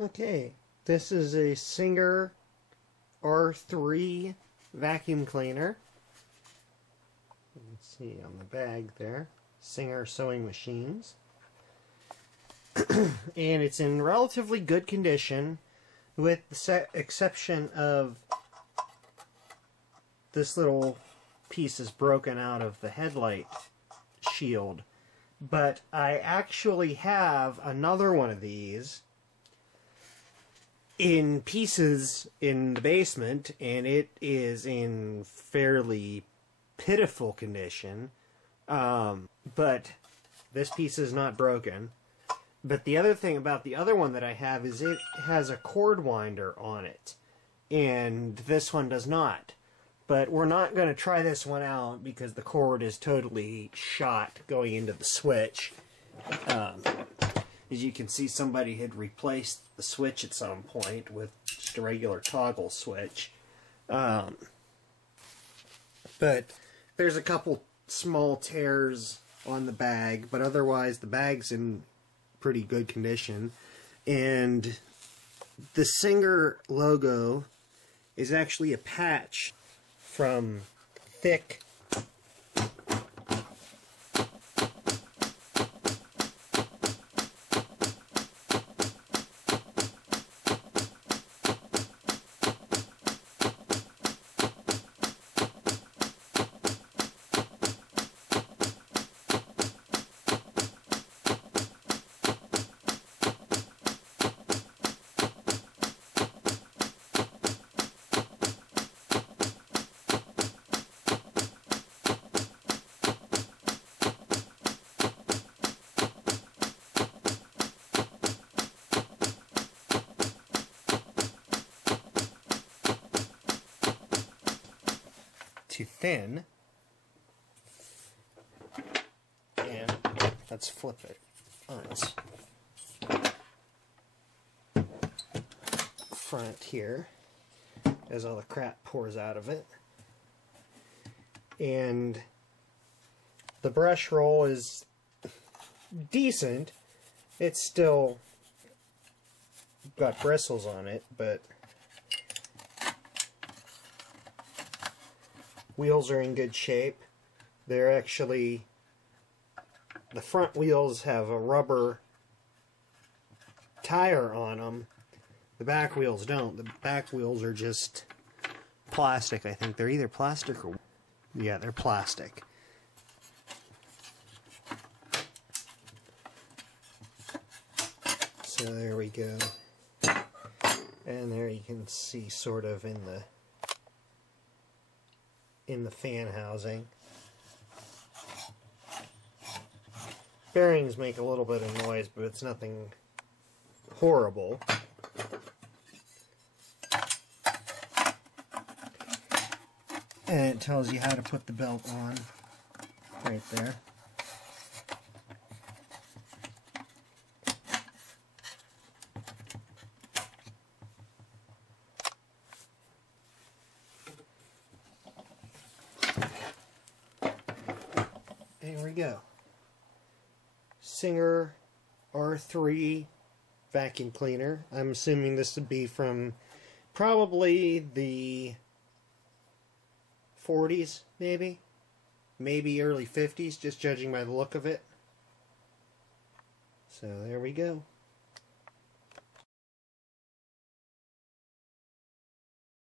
Okay, this is a Singer R-3 vacuum cleaner. You can see on the bag there, Singer sewing machines. And it's in relatively good condition, with the exception of this little piece is broken out of the headlight shield. But I actually have another one of these in pieces in the basement, and it is in fairly pitiful condition. But this piece is not broken. But the other thing about the other one that I have is it has a cord winder on it, and this one does not. But we're not going to try this one out because the cord is totally shot going into the switch. As you can see, somebody had replaced the switch at some point with just a regular toggle switch. But there's a couple small tears on the bag, but otherwise the bag's in pretty good condition. And the Singer logo is actually a patch from thick too thin, and let's flip it on its front here as all the crap pours out of it. And the brush roll is decent. It's still got bristles on it, but wheels are in good shape. They're actually, the front wheels have a rubber tire on them. The back wheels don't. The back wheels are just plastic, I think. They're either plastic or, yeah, they're plastic. So there we go. And there you can see sort of in the fan housing. Bearings make a little bit of noise, but it's nothing horrible. And it tells you how to put the belt on right there. There we go. Singer R-3 vacuum cleaner. I'm assuming this would be from probably the 40s, maybe early 50s, just judging by the look of it. So there we go.